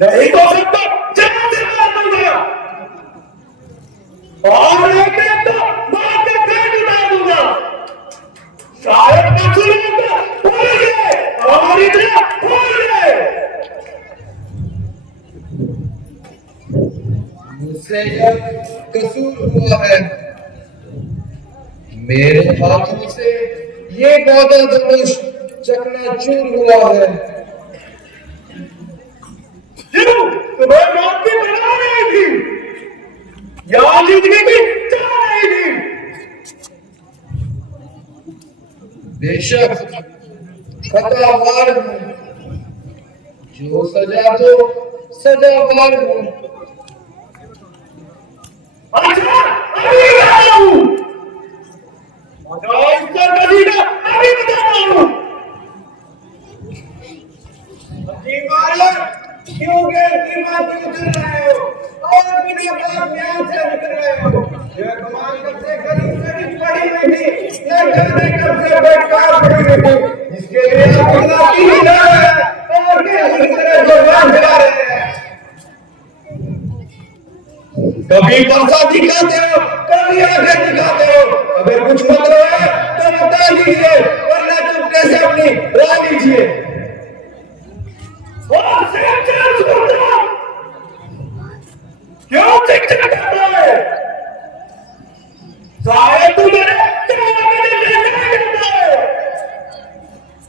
नहीं तो सकता जान से मार दूंगा और एक तो बात के काट उड़ा दूंगा। शायद मसूलियत भूल गए और इतना भूल गए। मुझसे यह कसूर हुआ है, मेरे हाथों से ये बादल धनुष चकनाचूर हुआ है। तुम्हें मौत की बना रही थी या जिंदगी की चाह रही थी? बेशक खतावार हूँ, जो सजा तो सजावार हूँ। अच्छा अभी बता हूँ, इस सरकती का अभी बता हूँ। क्यों कर रहे हो और बिना बात न्याय से निकल रहे हो? यह कमाल कब से करीब पड़ी हुई थी, यह करने कब से बेकार पड़ी हुई थी, जिसके लिए आप इतना की जा रहे हैं और किस तरह जवान दिला रहे हैं। कभी परसा दिखाते हो, कभी आगे दिखाते हो। अगर कुछ मतलब है तो बता दीजिए, वरना चुपके से अपनी राह लीजिए। क्यों चिकचिक कर रहे हैं? शायद तू मेरे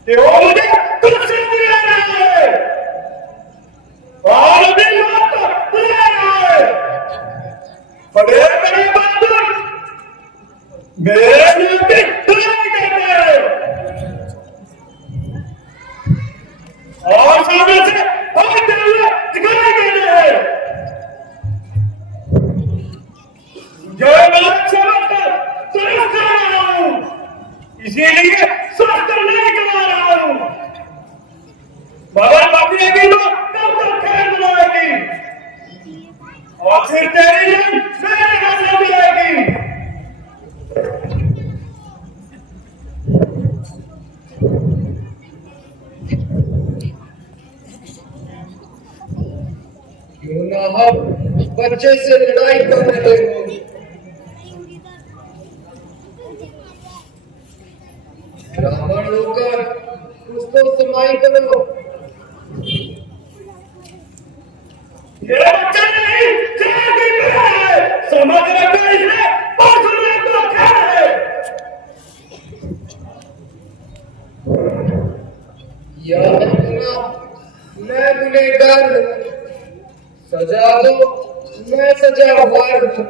क्यों मुझे तुझसे बुला रहा है और अपनी बात को बुला रहा है? बड़े बड़े बहादुर मेरे नाम की बुराई करते हैं और सामने से भागते हुए दिखाई देते हैं। जय बात समझकर तरस कर रहा हूं, इसीलिए सोचकर नहीं कमा रहा हूं। मगर पकड़े की तो कब तक खैर बुलाएगी और फिर तेरी जान मेरे हाथ में मिलेगी। क्यों ना हम बच्चे से लड़ाई कर रहे हो? ब्राह्मण होकर कुछ तो समाई करो। ये बच्चा नहीं, जाति है, समझ रखा इसने और सुनने को क्या है? याद रखना, मैं गुनहगार हूँ, सजा दो, मैं सजावार हूँ।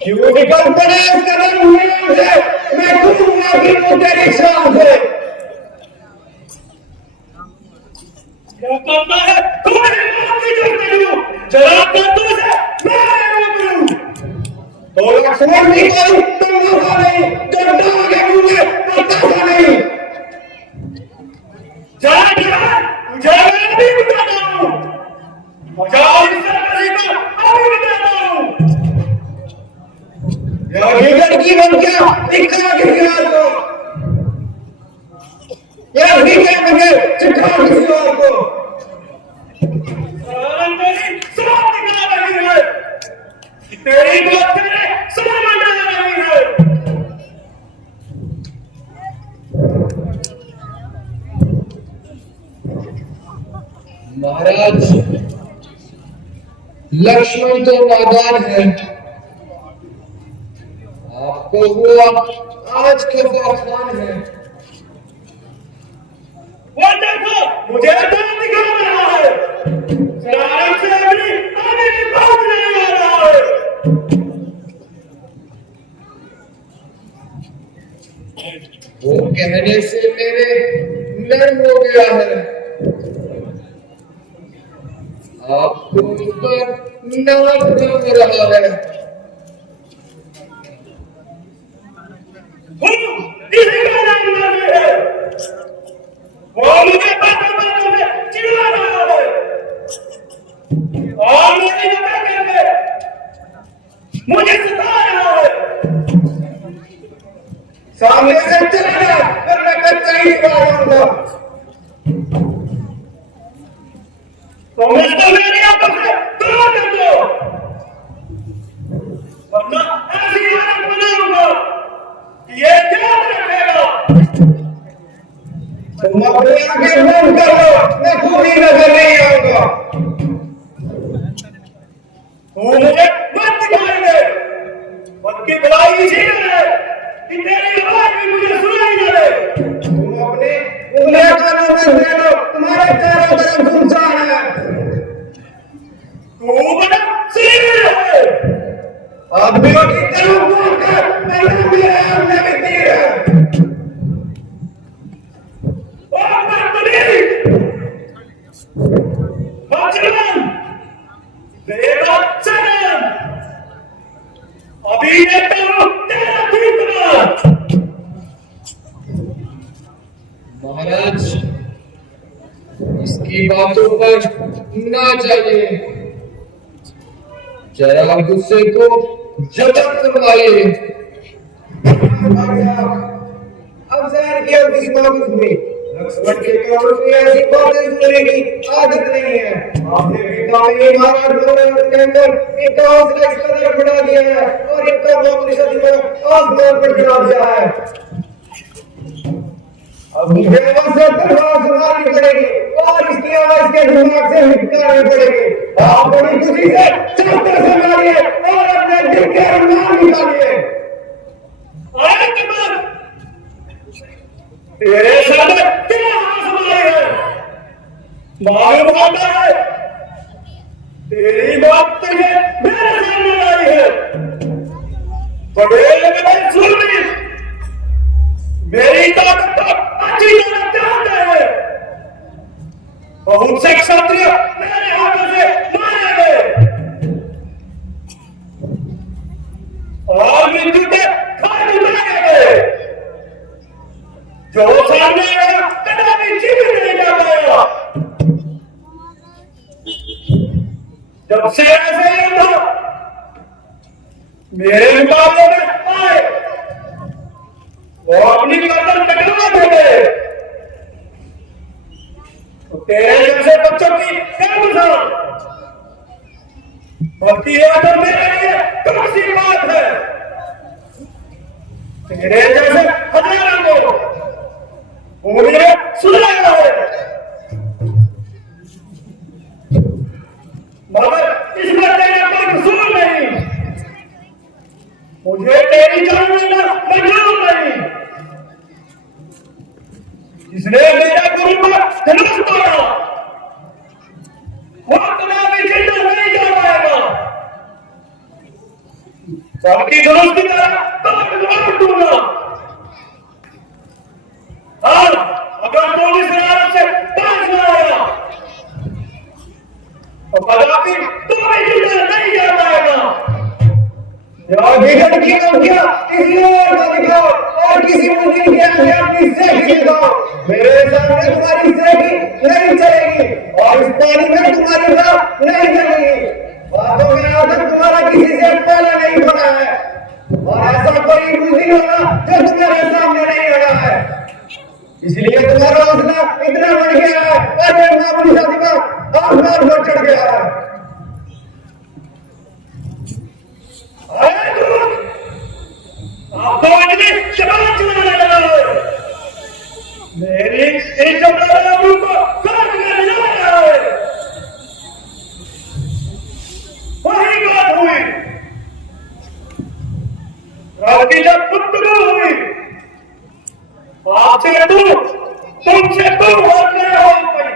क्यों निकल पड़े इस कदम हुए मुझे? मैं करूंगा कि वो तेरी शान है। क्या करना है तुम्हारे बाप की करते हो? जरा करतू से मैं करूं तो लक्ष्मण नहीं करूं तुम होगा नहीं, जब के मुझे पता नहीं। जा तुझे मैं भी बताता हूं, मजा इस तरह को अभी बताता हूं। यह की बन क्या दिखा किसी और को, यह भी क्या मुझे चिट्ठा किसी और को। तेरी सब निकला रही है, तेरी बात तेरे सब निकला रही है। महाराज, लक्ष्मण तो नादान है, आपको हुआ आज खफा खान है। वो देखो मुझे तो दिखा रहा है, शरारत से अपनी कहने से मेरे नर्म हो गया है। आपको उस पर नाज हो रहा है। इसी का नाम नानी है। वो मुझे बातों में चिढ़ा रहा है और मेरी मदद करके मुझे सता रहा है। सामने से चला गया, फिर मैं कच्चा ही निकालूंगा। तो मुझको मेरी आंखों से दूर कर दो, वरना ऐसी हालत बनाऊंगा कि ये याद रखेगा। तुम अपनी आंखें बंद कर लो, मैं खुद ही नजर नहीं आऊंगा। तू मुझे मत दिखाई दे, बल्कि बुलाई इसी में है कि तेरी आवाज भी मुझे सुनाई दे। तुम अपने उंगलियां कानों में दे लो, तुम्हारे चारों तरफ सुनसान है। तू बड़ा सीरियस है, आदमियों की तरफ बोलकर मेरे मेरे आमने में तीर है। और बदतमीज, बचपन, बेबच्चन, अभी देखता हूँ तेरा दूसरा। महाराज, इसकी बातों पर ना जाइए, जरा गुस्से को जब्त करवाइए। अब जहर की और किसी मामूद में लक्ष्मण के कानों में ऐसी बातें सुनने की आदत नहीं है। आपने पिता में महाराज भगवान के अंदर एक हौसला इस कदर बढ़ा दिया है और इनका मामूली सदी में आसमान पर गिरा दिया है। अब मुझे से दरबार सुनानी पड़ेगी और इसकी आवाज के दिमाग से निकालनी पड़ेगी। आप बड़ी खुशी से चादर से मारिए और अपने दिल के अरमान निकालिए। आए कमर, तेरे सामने तेरा हाथ संभाले है, मालूम आता है तेरी बात तुझे मेरे सामने आई है। बड़े बड़े सुरवीर मेरी ताकत को अच्छी तरह जानते हैं। बहुत से क्षत्रिय मेरे हाथों से मारे गए और मृत्यु के घाट उतारे गए। जो सामने आया कदापि जीवित नहीं जा पाएगा। जब से ऐसे युद्ध मेरे मुकाबले में आए, वो अपनी गर्दन कटवा देंगे। तो तेरे जैसे बच्चों की क्या मिसाल, बल्कि यह तो मेरे लिए कम सी बात है। तेरे जैसे हजारों को उन्हें सुनाया है, मगर इसमें तेरा कोई कसूर नहीं। मुझे तेरी जान लेना मंजूर नहीं। जिसने मेरा गुरु को धनुष तोड़ा, वो कदापि जिंदा नहीं जा पाएगा, बल्कि धनुष की तरह तोड़ दूंगा। और अगर तू इस हालत से बाज न आया तो कदापि तू भी जिंदा नहीं जा पाएगा। विघट की नौकिया किसी और को दिखाओ और किसी मुस्लिम के आगे अपनी सेठी दिखाओ। मेरे सामने तुम्हारी सेठी नहीं चलेगी और इस पानी में तुम्हारी राह नहीं चलेगी। बातों में आदत तुम्हारा किसी से पहले नहीं बना है और ऐसा कोई मुस्लिम होगा जो तुम्हारे सामने नहीं लगा है। इसलिए तुम्हारा हौसला इतना बढ़ गया है और ये मामूली सा दिमाग आसमान पर चढ़ गया है। आपको इतनी शबाश चलाने लगा है, मेरी इस जबरदस्त रूह को काट कर ले रहा है। वही बात हुई रात की जब गुफ्तगू हुई, आपसे तुमसे तुम और मेरे हो गई।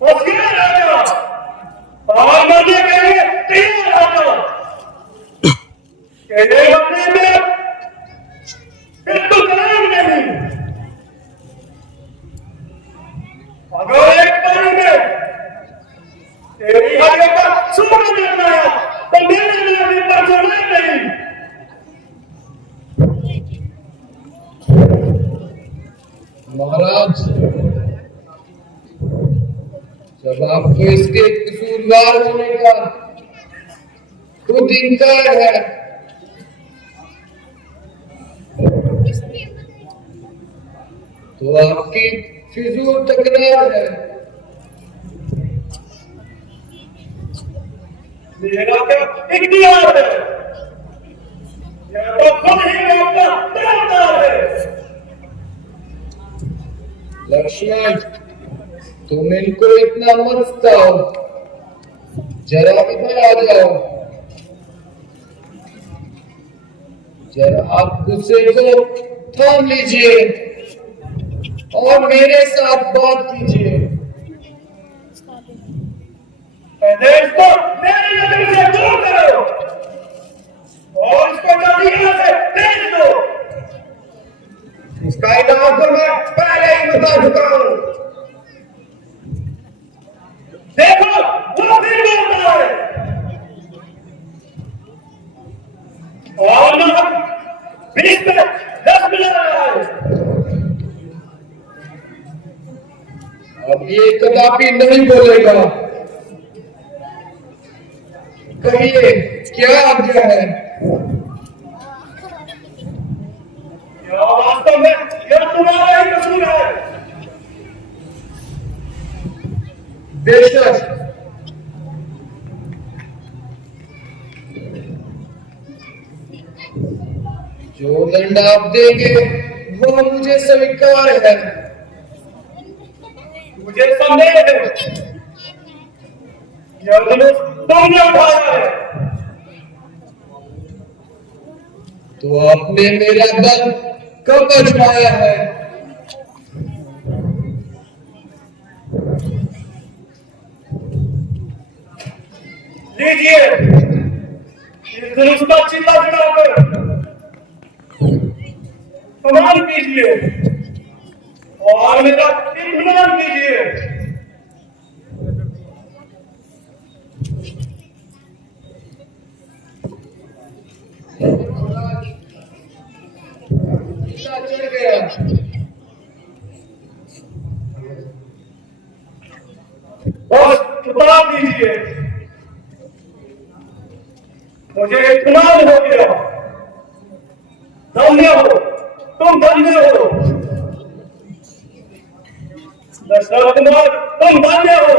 होशियार राजा और मरने के लिए तैयार राजा, अपने में अगर एक बारी में तेरी आगे का सूरज निकल आया तो मेरे लिए भी परछाई नहीं। महाराज, जब आपको इसके कसूरवार होने का खुद इनकार है तो आपकी फिजूल तकरार है। मेरा क्या इख्तियार है, यह तो खुद ही आपका तकरार है। लक्ष्मण, तुम इनको इतना मत सताओ, जरा इधर आ जाओ। जरा आप गुस्से को थाम लीजिए और मेरे साथ बात कीजिए। पहले इसको मेरी नजर से दूर करो और इसको जल्दी यहाँ से भेज दो। इसका इलाज तो मैं पहले ही बता चुका हूँ। देखो वो फिर बोल रहा है और ना 20 में 10 मिला रहा है। अब ये कदापि नहीं बोलेगा। कहिए, क्या आज्ञा है? वास्तव में यह तुम्हारा ही कसूर है। बेशक, जो दंड आप देंगे वह मुझे स्वीकार है। मुझे संदेह है यह धनुष तुमने उठाया है। तो आपने मेरा दल कब आजमाया है? लीजिए इस धनुष का चिल्ला चढ़ाकर प्रणाम कीजिए और मेरा इत्मीनान कीजिए। चढ़ गया। बस उतार दीजिए, मुझे इत्मीनान हो गया। धन्य हो तुम, धन्य हो दशरथ कुमार, तुम धन्य हो।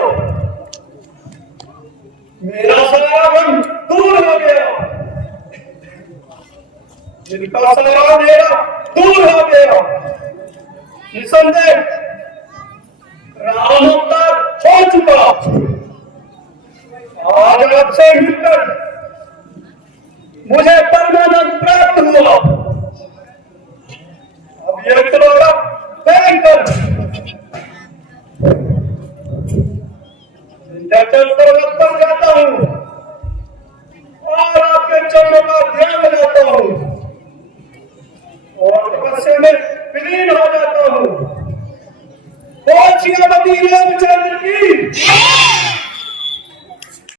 मेरा सारा गम दूर हो गया, जिनका सारा मेरा दूर हो गया। निसंदेह राम अवतार हो चुका। आज आपसे मिलकर मुझे परमानंद प्राप्त हुआ। अब यह करोड़ा भयंकर विंध्याचल पर्वत पर जाता हूँ और आपके चरणों का ध्यान लगाता हूँ और तपस्या में विलीन हो जाता हूँ। श्रीमती रामचंद्र की